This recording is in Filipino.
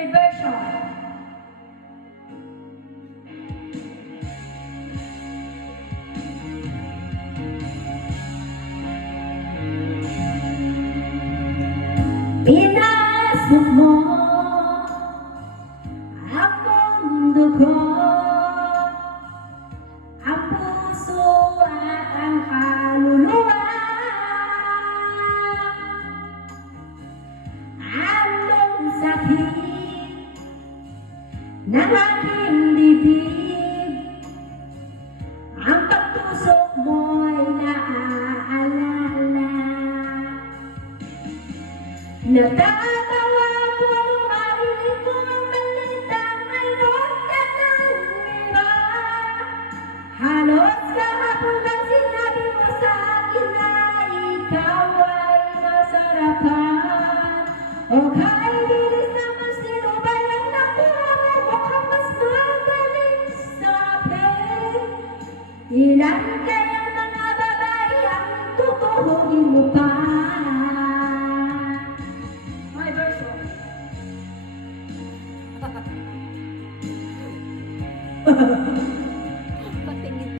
My version. Pinasok mo ang mundo ko, ang puso at ang kaluluwa. Anong sakit ng aking bibig, ang pagtusok mo'y naaalala. Natatawa ko nung marinig ko ang balitang mayroon ka ng iba. Halos kahapon lang sinabi mo sa akin na ikaw ay nasarapan. O kay bilis naman sino ba yung nakuha mo? Mukhang mas magaling sa akin. Ilan kayang mga babae ang tutuhugin mo pa? My version.